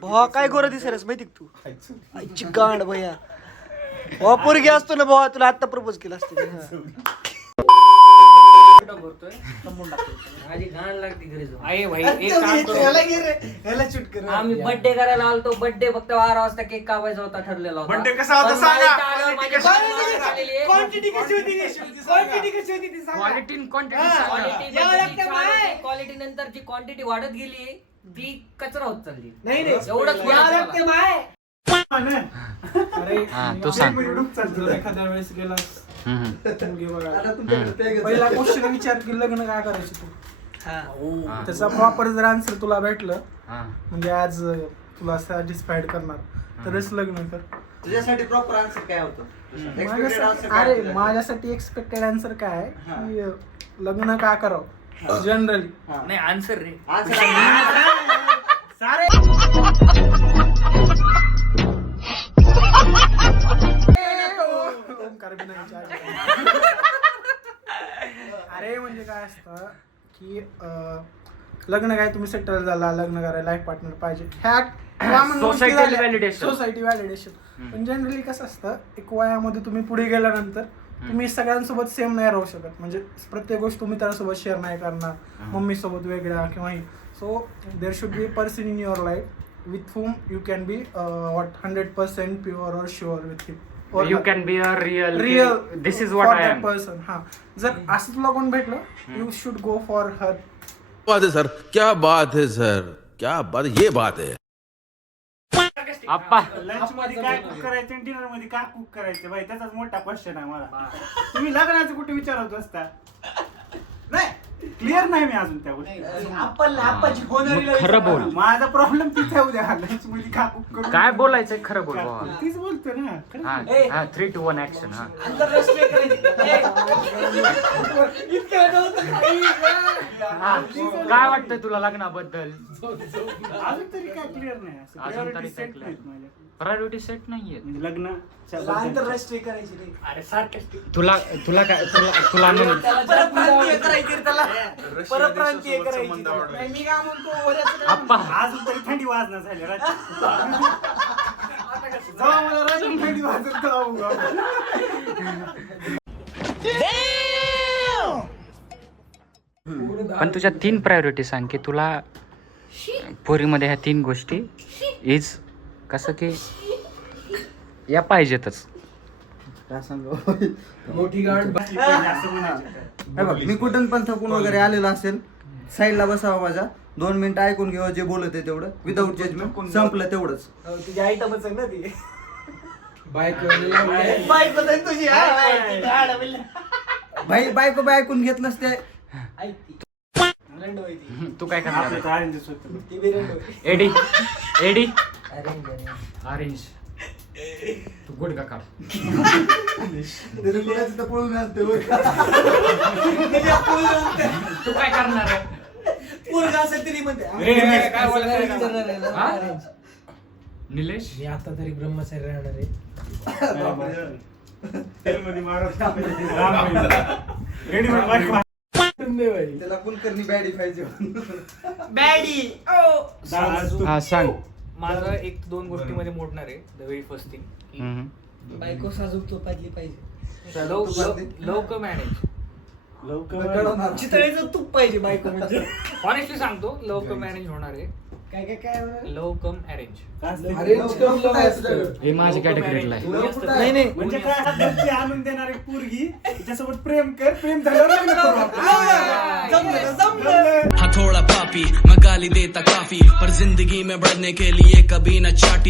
भावा काय गोरा दिसायलास माहिती का तू आईची गांड भैया भावा पोरगी असतो ना भावा तुला आता प्रपोज केला असतं माझी घाण लागते घरी जाऊन. आहे भाई एक काम करू. आम्ही बर्थडे करायला आलतो. बर्थडे फक्त 12 वाजता केक कापायचा होता ठरलेला होता. बर्थडे कसा होता सांगा. क्वांटिटी कशी होती क्वालिटी नंतर जी क्वांटिटी वाढत गेली ती कचरा होत चालली. नाही एवढंच तू सांग. एखाद्या वेळेस गेला पहिला क्वेश्चन विचार की लग्न काय करायचं तू त्याचा प्रॉपर जर आन्सर तुला भेटलं म्हणजे आज तुला सॅटिस्फाईड करणार तरच लग्न कर. तुझ्यासाठी प्रॉपर आन्सर काय होतं? अरे माझ्यासाठी एक्सपेक्टेड आन्सर काय आहे की लग्न का करावं जनरली. नाही आन्सर रे. अरे म्हणजे काय असतं की लग्न काय तुम्ही सेटल झाला लग्न करायला लाईफ पार्टनर पाहिजे सोसायटी व्हॅलिडेशन. पण जनरली कसं असतं एक वयामध्ये तुम्ही पुढे गेल्यानंतर तुम्ही सगळ्यांसोबत सेम नाही राहू शकत. म्हणजे प्रत्येक गोष्ट तुम्ही त्यासोबत शेअर नाही करणार. मम्मी सोबत वेगळ्या किंवा so there should be person in your life with whom you can be 100% pure or sure with him. You can be a real. This is what for I that am. person. हा जर असं तुला कोण भेटलं you should go for her. बात है sir, क्या बात है सर, क्या बात, ये बात है. आप्पा लंच मध्ये काय कुक करायचं आणि डिनर मध्ये काय कुक करायचं भाई त्याचाच मोठा क्वेश्चन आहे मला. तुम्ही लग्नाचं कुठे विचारत असता? नाही क्लिअर नाही मी अजून त्या गोष्टी. खरं बोल. माझा प्रॉब्लेम तिथे उद्या लंच मध्ये काय कुक करू काय बोलायचंय खरं बोल बाबा. तीच बोलतो ना. हा 3, 2, 1 ऍक्शन. हा काय वाटतंय तुला लग्नाबद्दल? अजून तरी काय क्लिअर नाही. अजून तरी Priority set clear. नाहीत माझ्या. प्रायोरिटी सेट नाहीये. म्हणजे लग्न आंतरराष्ट्रीय करायची नाही. अरे सारखं तुला काय तुला परप्रांतीय करायची त्याला परप्रांतीय करायची. नाही, मी काय म्हणतो वऱ्याचं आप्पा अजून तरी थंडी वाजणं झाली जेव्हा मला राजून थंडी वाजत तेव्हा पण तुझ्या 3 प्रायोरिटी सांग की तुला पोरीमध्ये ह्या 3 गोष्टी इज कसं की या पाहिजेतच. काय सांगू मोठी गाड. मी कुठून पण थकून वगैरे आलेलो असेल साईडला बसावं माझ्या 2 मिनिटं ऐकून घेऊ जे बोलत आहे तेवढं विदाऊट जजमेंट संपलं तेवढंच. तुझी आयटमच आहे ना ती बाईक बाईक बदल तुझी भाई बायको बाय ऐकून घेत नसते. तू काय करणार? आनंदच होतं. ती बिरंड एडी एडी ऑरेंज तू गुड का काढ. पळून तू काय करणार आहे? पोरगा असेल तरी म्हणते काय बोलायचं? हा? निलेश मी आता तरी ब्रह्मचारी राहणार आहे. तेलमध्ये मारत रेडीमेड बाईक त्याला कुलकर्णी बॅडी पाहिजे. बॅडी हा सांग. माझं 1-2 गोष्टीमध्ये मोडणार आहे. द व्हेरी फर्स्ट थिंग बायको साजूक चोपातली पाहिजे. लवकर मॅनेज. चितळेचं तूप पाहिजे बायको म्हणजे. ऑनेस्टली सांगतो लवकर मॅनेज होणार आहे. काय लव कम अरेंज. हे माझ्या कॅटेगरीला आहे. नाही नाही म्हणजे काय घरची आणून देणारी पोरगी तिच्यासोबत प्रेम कर. प्रेम झाल्यावर लग्न करू आपण. जमलं हथौड़ा पापी मैं गाली देता काफी पर जिंदगी में बढ़ने के लिए कभी न चाटी.